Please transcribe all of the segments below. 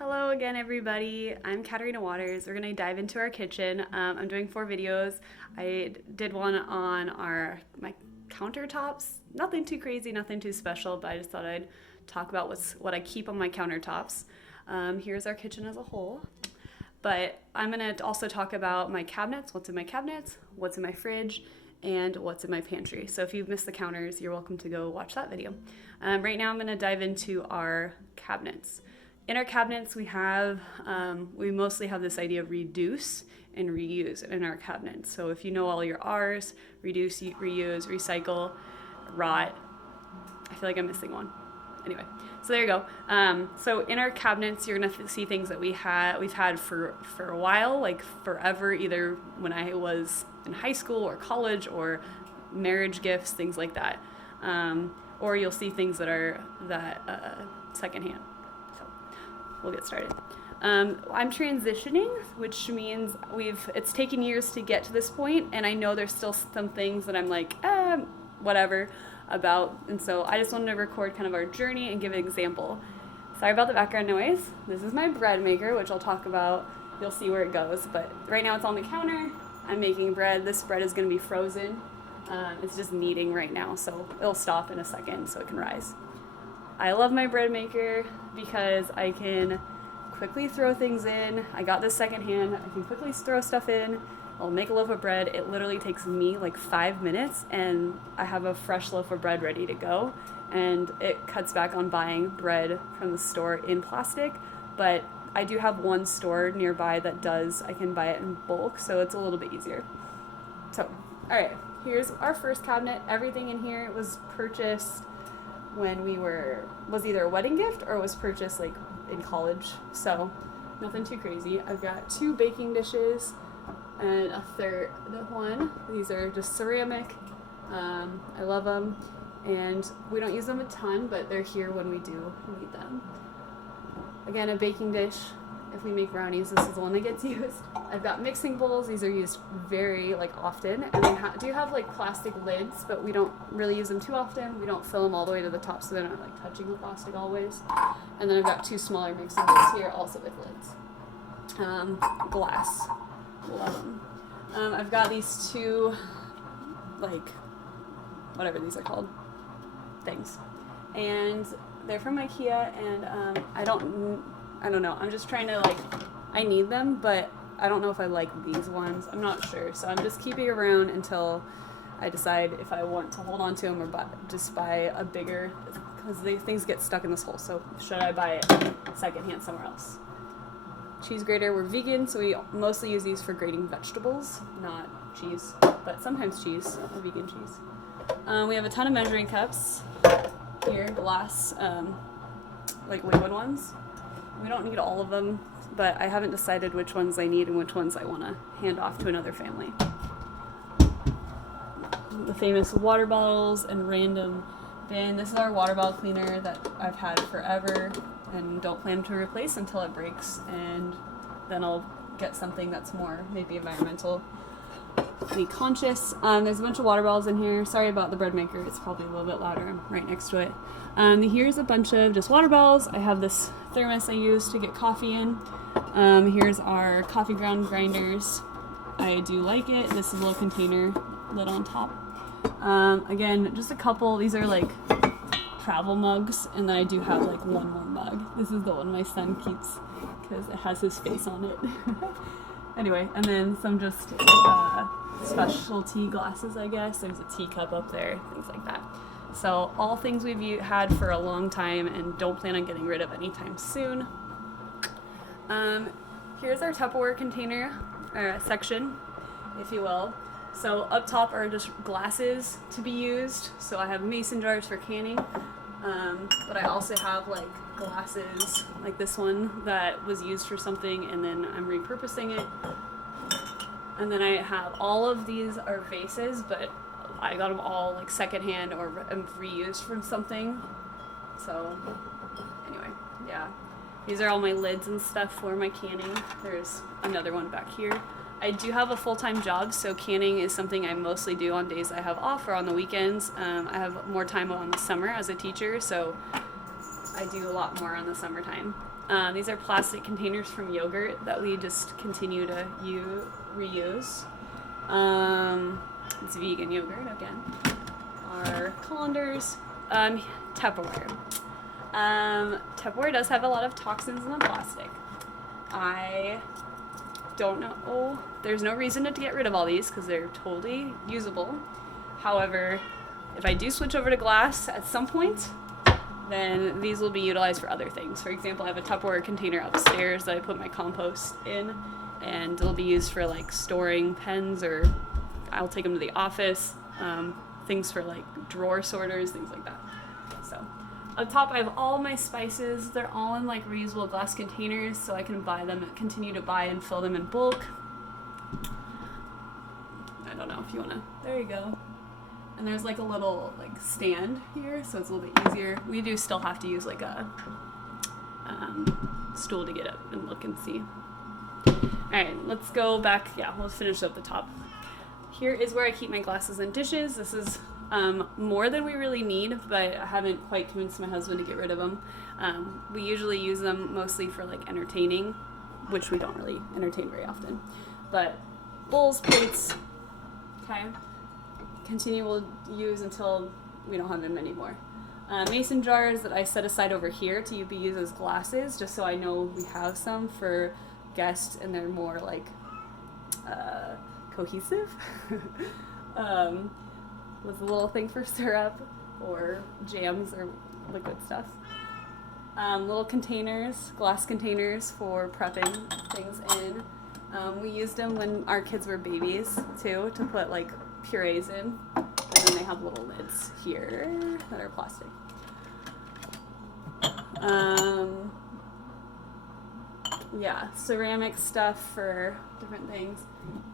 Hello again, everybody. I'm Katarina Waters. We're gonna dive into our kitchen. I'm doing 4 videos. I did one on my countertops. Nothing too crazy, nothing too special, but I just thought I'd talk about what I keep on my countertops. Here's our kitchen as a whole. But I'm gonna also talk about my cabinets, what's in my cabinets, what's in my fridge, and what's in my pantry. So if you've missed the counters, you're welcome to go watch that video. Right now I'm gonna dive into our cabinets. In our cabinets, we mostly have this idea of reduce and reuse in our cabinets. So if you know all your R's, reduce, reuse, recycle, rot, I feel like I'm missing one. Anyway, so there you go. So in our cabinets, you're gonna see things that we've had for a while, like forever, either when I was in high school or college or marriage gifts, things like that. Or you'll see things that are secondhand. We'll get started. I'm transitioning, which means it's taken years to get to this point, and I know there's still some things that I'm like, whatever about, and so I just wanted to record kind of our journey and give an example. Sorry about the background noise. This is my bread maker, which I'll talk about. You'll see where it goes, but right now it's on the counter. I'm making bread. This bread is going to be frozen. It's just kneading right now, so it'll stop in a second so it can rise. I love my bread maker because I can quickly throw things in. I got this secondhand. I can quickly throw stuff in. I'll make a loaf of bread. It literally takes me like 5 minutes and I have a fresh loaf of bread ready to go. And it cuts back on buying bread from the store in plastic. But I do have one store nearby that I can buy it in bulk, so it's a little bit easier. So, all right, here's our first cabinet. Everything in here was purchased when was either a wedding gift or was purchased like in college, so nothing too crazy. I've got 2 baking dishes and a third one. These are just ceramic. I love them, and we don't use them a ton, but they're here when we do need them. Again, a baking dish. If we make brownies, this is the one that gets used. I've got mixing bowls. These are used very often, and they do have plastic lids, but we don't really use them too often. We don't fill them all the way to the top, so they're not touching the plastic always. And then I've got 2 smaller mixing bowls here, also with lids. Glass, love them. I've got these 2, whatever these are called, things, and they're from IKEA, and I don't know. I'm just trying to I need them, but I don't know if I like these ones. I'm not sure. So I'm just keeping around until I decide if I want to hold on to them or just buy a bigger, because these things get stuck in this hole. So should I buy it secondhand somewhere else? Cheese grater. We're vegan, so we mostly use these for grating vegetables, not cheese, but sometimes cheese, a vegan cheese. We have a ton of measuring cups here, glass, liquid ones. We don't need all of them, but I haven't decided which ones I need and which ones I want to hand off to another family. The famous water bottles and random bin. This is our water bottle cleaner that I've had forever and don't plan to replace until it breaks, and then I'll get something that's more maybe environmentally conscious. There's a bunch of water bottles in here. Sorry about the bread maker. It's probably a little bit louder. I'm right next to it. Here's a bunch of just water bottles. I have this thermos I use to get coffee in. Here's our coffee ground grinders. I do like it. This is a little container lid on top. Again, just a couple. These are travel mugs, and then I do have one more mug. This is the one my son keeps because it has his face on it. Anyway, and then some just specialty glasses, I guess. There's a teacup up there, things like that. So all things we've had for a long time and don't plan on getting rid of anytime soon. Here's our Tupperware container, section, if you will. So up top are just glasses to be used. So I have mason jars for canning, but I also have glasses like this one that was used for something and then I'm repurposing it. And then I have all of these are vases, but I got them all secondhand or reused from something. So anyway, yeah. These are all my lids and stuff for my canning. There's another one back here. I do have a full-time job, so canning is something I mostly do on days I have off or on the weekends. I have more time on the summer as a teacher, so I do a lot more in the summertime. These are plastic containers from yogurt that we just continue to reuse. It's vegan yogurt again. Our colanders, Tupperware. Tupperware does have a lot of toxins in the plastic. I don't know. Oh, there's no reason to get rid of all these because they're totally usable. However, if I do switch over to glass at some point, then these will be utilized for other things. For example, I have a Tupperware container upstairs that I put my compost in, and it'll be used for like storing pens, or I'll take them to the office, things for like drawer sorters, things like that. So up top I have all my spices. They're all in like reusable glass containers, so I can buy them, continue to buy and fill them in bulk. I don't know if you wanna, there you go. And there's like a little like stand here, so it's a little bit easier. We do still have to use like a stool to get up and look and see. All right, let's go back. Yeah, we'll finish up the top. Here is where I keep my glasses and dishes. This is more than we really need, but I haven't quite convinced my husband to get rid of them. We usually use them mostly for like entertaining, which we don't really entertain very often. But bowls, plates, okay. Continual use until we don't have them anymore. Mason jars that I set aside over here to be used as glasses, just so I know we have some for guests and they're more like cohesive. With a little thing for syrup or jams or liquid stuff. Little containers, glass containers for prepping things in. We used them when our kids were babies too, to put like purees in, and then they have little lids here that are plastic. Yeah, ceramic stuff for different things.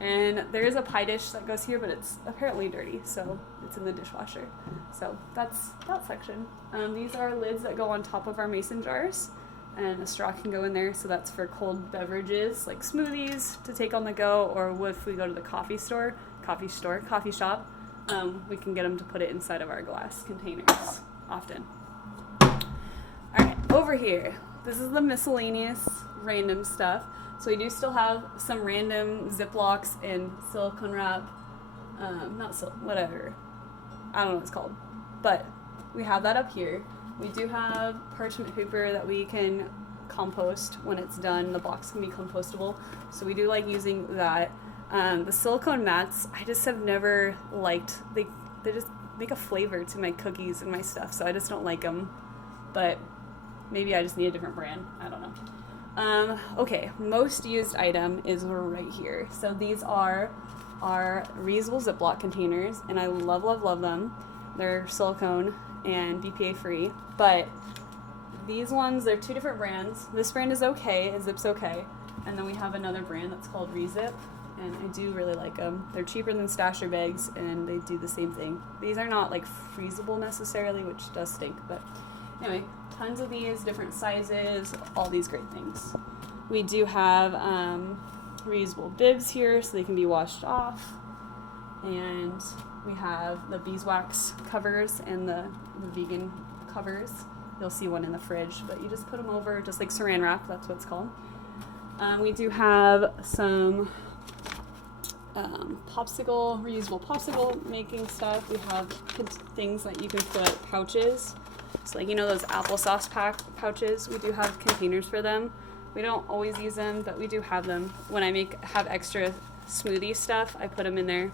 And there is a pie dish that goes here, but it's apparently dirty, so it's in the dishwasher. So that's that section. These are lids that go on top of our mason jars, and a straw can go in there, so that's for cold beverages like smoothies to take on the go, or if we go to the coffee shop, we can get them to put it inside of our glass containers often. Alright, over here, this is the miscellaneous random stuff. So we do still have some random Ziplocs and silicone wrap, whatever, I don't know what it's called, but we have that up here. We do have parchment paper that we can compost when it's done. The box can be compostable, so we do like using that. The silicone mats, I just have never liked. They just make a flavor to my cookies and my stuff, so I just don't like them. But maybe I just need a different brand. I don't know. Okay, most used item is right here. So these are our reusable Ziploc containers, and I love, love, love them. They're silicone and BPA free, but these ones, they're two different brands. This brand is okay, it zips okay, and then we have another brand that's called Reusable, and I do really like them. They're cheaper than stasher bags, and they do the same thing. These are not like freezable necessarily, which does stink, but anyway, tons of these, different sizes, all these great things. We do have reusable bibs here, so they can be washed off, and we have the beeswax covers and the vegan covers. You'll see one in the fridge, but you just put them over, just like saran wrap, that's what it's called. We do have some reusable popsicle making stuff. We have things that you can put pouches. So like, you know those applesauce pouches? We do have containers for them. We don't always use them, but we do have them. When I have extra smoothie stuff, I put them in there.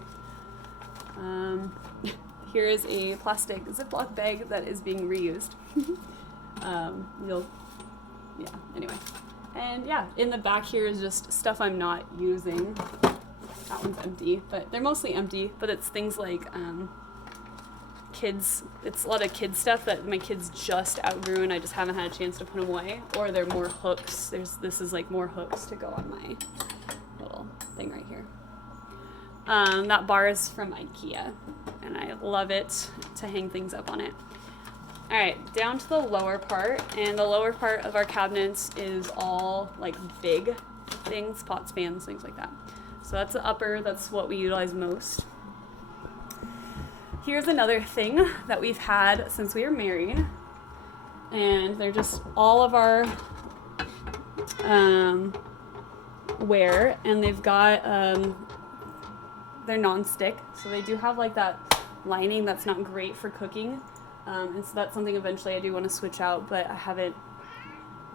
Here is a plastic Ziploc bag that is being reused. Anyway. And yeah, in the back here is just stuff I'm not using. That one's empty, but they're mostly empty, but it's things like it's a lot of kids stuff that my kids just outgrew and I just haven't had a chance to put them away, or they're more hooks. This is like more hooks to go on my little thing right here. That bar is from IKEA, and I love it to hang things up on it. All right, down to the lower part, and the lower part of our cabinets is all like big things, pots, pans, things like that. So that's the upper, that's what we utilize most. Here's another thing that we've had since we were married, and they're just all of our ware, and they've got they're non-stick, so they do have like that lining that's not great for cooking, and so that's something eventually I do want to switch out, but I'm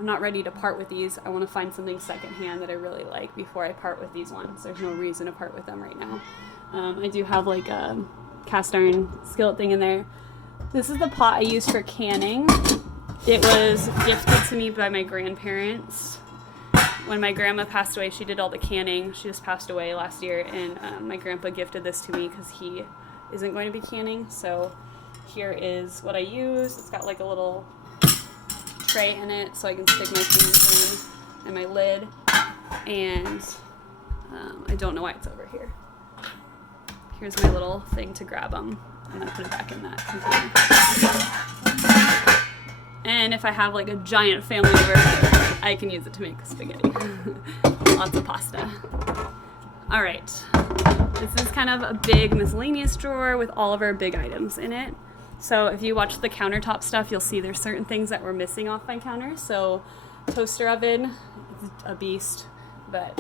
not ready to part with these. I want to find something secondhand that I really like before I part with these ones. There's no reason to part with them right now. I do have like a cast iron skillet thing in there. This is the pot I use for canning. It was gifted to me by my grandparents. When my grandma passed away, she did all the canning. She just passed away last year, and my grandpa gifted this to me because he isn't going to be canning. So here is what I use. It's got like a little tray in it so I can stick my cans in, and my lid, and I don't know why it's over here. Here's my little thing to grab them, and then put it back in that container. And if I have like a giant family over, I can use it to make spaghetti. Lots of pasta. All right, this is kind of a big miscellaneous drawer with all of our big items in it. So if you watch the countertop stuff, you'll see there's certain things that were missing off my counter. So toaster oven, a beast, but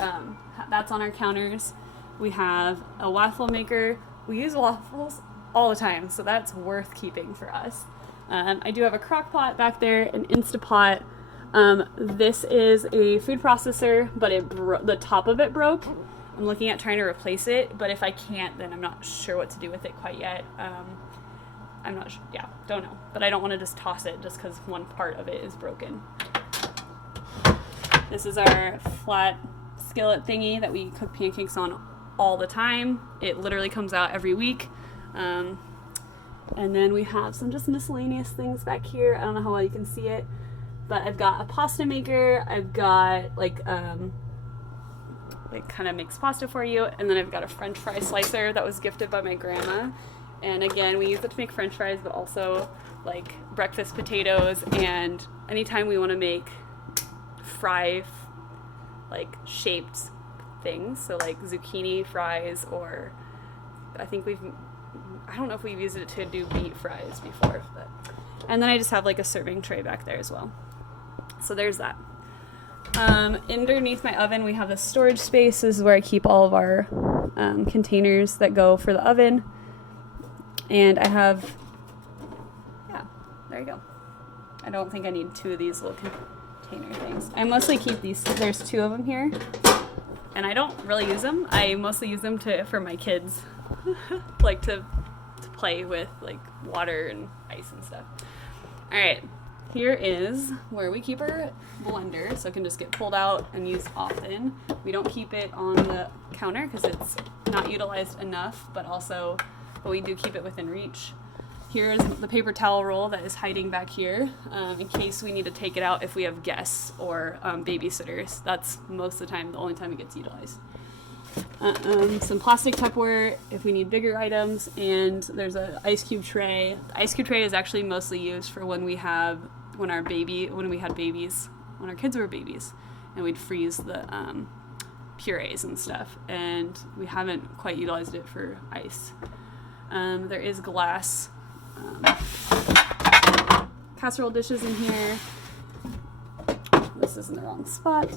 that's on our counters. We have a waffle maker. We use waffles all the time, so that's worth keeping for us. I do have a crock pot back there, an Instapot. This is a food processor, but the top of it broke. I'm looking at trying to replace it, but if I can't, then I'm not sure what to do with it quite yet. I'm not sure, don't know. But I don't want to just toss it just because one part of it is broken. This is our flat skillet thingy that we cook pancakes on all the time. It literally comes out every week. And then we have some just miscellaneous things back here. I don't know how well you can see it, but I've got a pasta maker. I've got like kind of makes pasta for you. And then I've got a French fry slicer that was gifted by my grandma. And again, we use it to make French fries, but also like breakfast potatoes. And anytime we want to make fry like shaped things, so like zucchini fries, or I don't know if we've used it to do beet fries before, but. And then I just have like a serving tray back there as well. So there's that. Underneath my oven, we have a storage space. This is where I keep all of our containers that go for the oven. And I have, there you go. I don't think I need two of these little container things. I mostly keep these, there's two of them here. And I don't really use them. I mostly use them for my kids. Like to play with like water and ice and stuff. All right, here is where we keep our blender, so it can just get pulled out and used often. We don't keep it on the counter because it's not utilized enough, but we do keep it within reach. Here's the paper towel roll that is hiding back here in case we need to take it out if we have guests or babysitters. That's most of the time, the only time it gets utilized. Some plastic Tupperware if we need bigger items, and there's an ice cube tray. The ice cube tray is actually mostly used for when we had babies, when our kids were babies, and we'd freeze the purees and stuff, and we haven't quite utilized it for ice. There is glass casserole dishes in here. This is in the wrong spot.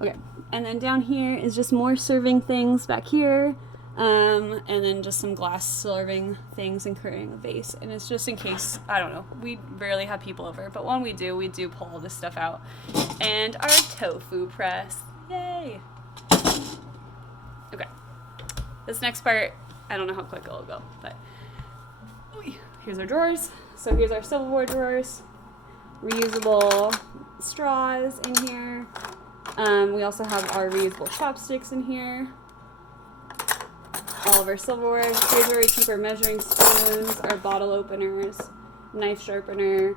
Okay, and then down here is just more serving things back here, and then just some glass serving things and carrying a vase. And it's just in case, I don't know, we rarely have people over, but when we do pull all this stuff out. And our tofu press, yay! Okay, this next part, I don't know how quick it'll go, but here's our drawers. So here's our silverware drawers, reusable straws in here. We also have our reusable chopsticks in here. All of our silverware. Here's where we keep our measuring spoons, our bottle openers, knife sharpener.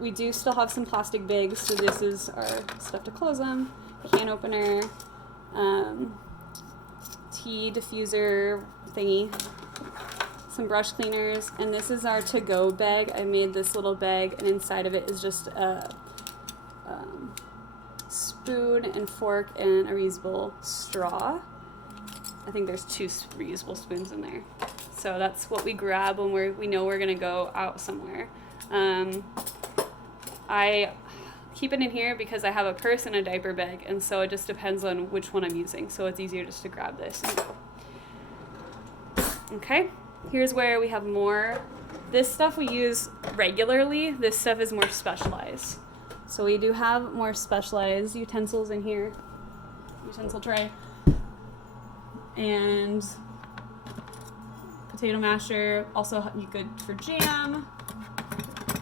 We do still have some plastic bags, so this is our stuff to close them. Can opener, tea diffuser thingy, some brush cleaners, and this is our to-go bag. I made this little bag, and inside of it is just a spoon and fork and a reusable straw. I think there's 2 reusable spoons in there. So that's what we grab when we know we're gonna go out somewhere. I keep it in here because I have a purse and a diaper bag, and so it just depends on which one I'm using. So it's easier just to grab this and go. Okay, here's where we have more. This stuff we use regularly. This stuff is more specialized. So we do have more specialized utensils in here. Utensil tray. And potato masher, also good for jam.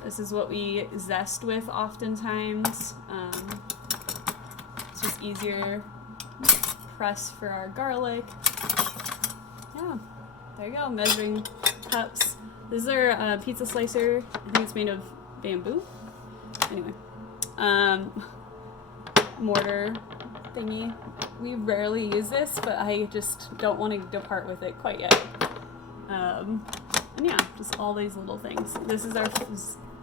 This is what we zest with oftentimes. It's just easier. Press for our garlic. Yeah, there you go, measuring cups. This is our pizza slicer. I think it's made of bamboo. Anyway, mortar thingy. We rarely use this, but I just don't want to depart with it quite yet. And yeah, just all these little things. This is our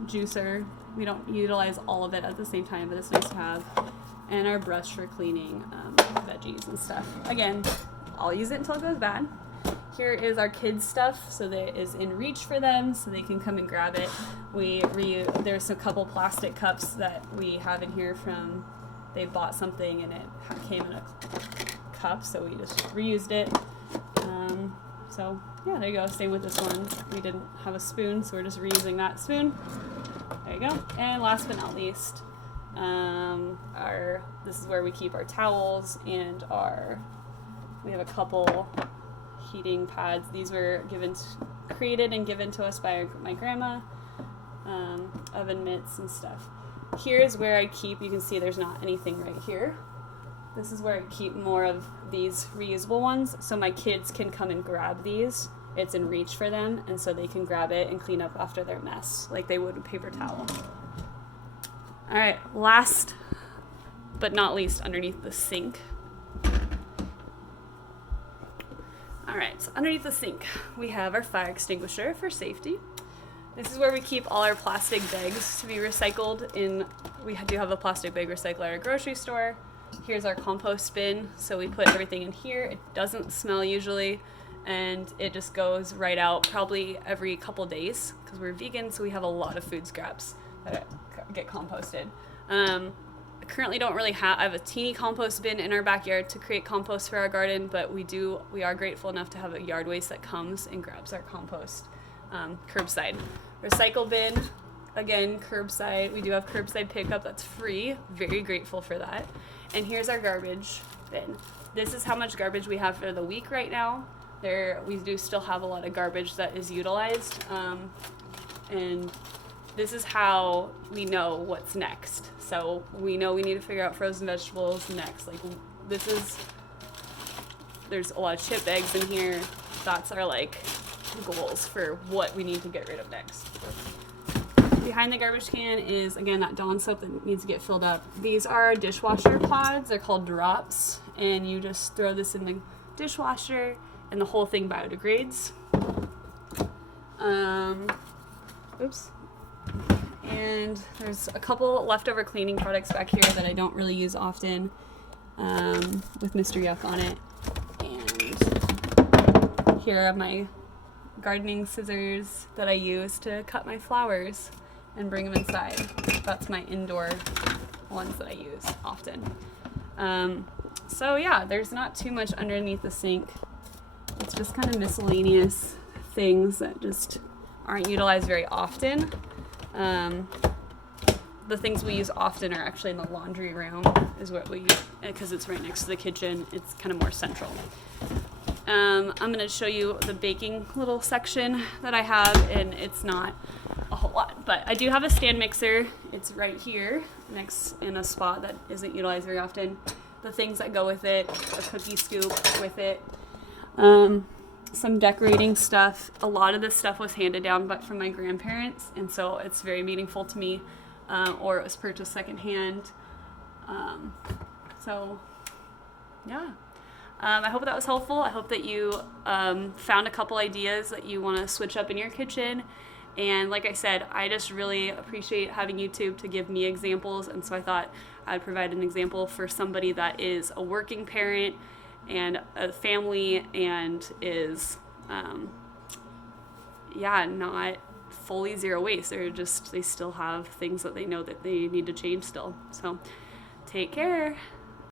juicer. We don't utilize all of it at the same time, but it's nice to have. And our brush for cleaning veggies and stuff. Again, I'll use it until it goes bad. Here is our kids' stuff, so that is in reach for them, so they can come and grab it. There's a couple plastic cups that we have in here from, they bought something and it came in a cup, so we just reused it. So yeah, there you go. Same with this one. We didn't have a spoon, so we're just reusing that spoon. There you go. And last but not least, this is where we keep our towels and we have a couple heating pads. These were created and given to us by my grandma. Oven mitts and stuff. Here's where I keep, you can see there's not anything right here. This is where I keep more of these reusable ones, so my kids can come and grab these. It's in reach for them, and so they can grab it and clean up after their mess, like they would a paper towel. All right, last but not least, underneath the sink. All right, so underneath the sink, we have our fire extinguisher for safety. This is where we keep all our plastic bags to be recycled we do have a plastic bag recycler at our grocery store. Here's our compost bin, so we put everything in here. It doesn't smell usually, and it just goes right out probably every couple days because we're vegan, so we have a lot of food scraps that get composted. I currently don't really I have a teeny compost bin in our backyard to create compost for our garden, but we are grateful enough to have a yard waste that comes and grabs our compost. Curbside recycle bin, again, curbside. We do have curbside pickup that's free. Very grateful for that. And here's our garbage bin. This is how much garbage we have for the week right now. We do still have a lot of garbage that is utilized, and this is how we know what's next. So we know we need to figure out frozen vegetables next. Like there's a lot of chip bags in here. That's our goals for what we need to get rid of next. Behind the garbage can is, again, that Dawn soap that needs to get filled up. These are Dishwasher Pods. They're called drops, and you just throw this in the dishwasher and the whole thing biodegrades. Oops. And there's a couple leftover cleaning products back here that I don't really use often, with Mr. Yuck on it. And here are my gardening scissors that I use to cut my flowers and bring them inside. That's my indoor ones that I use often. So yeah, there's not too much underneath the sink. It's just kind of miscellaneous things that just aren't utilized very often. The things we use often are actually in the laundry room, is what we use, because it's right next to the kitchen. It's kind of more central. I'm going to show you the baking little section that I have, and it's not a whole lot, but I do have a stand mixer. It's right here next in a spot that isn't utilized very often. The things that go with it, a cookie scoop with it, some decorating stuff. A lot of this stuff was handed down but from my grandparents, and so it's very meaningful to me, or it was purchased secondhand. So yeah. I hope that was helpful. I hope that you found a couple ideas that you want to switch up in your kitchen. And like I said, I just really appreciate having YouTube to give me examples. And so I thought I'd provide an example for somebody that is a working parent and a family and is, not fully zero waste. They still have things that they know that they need to change still. So take care.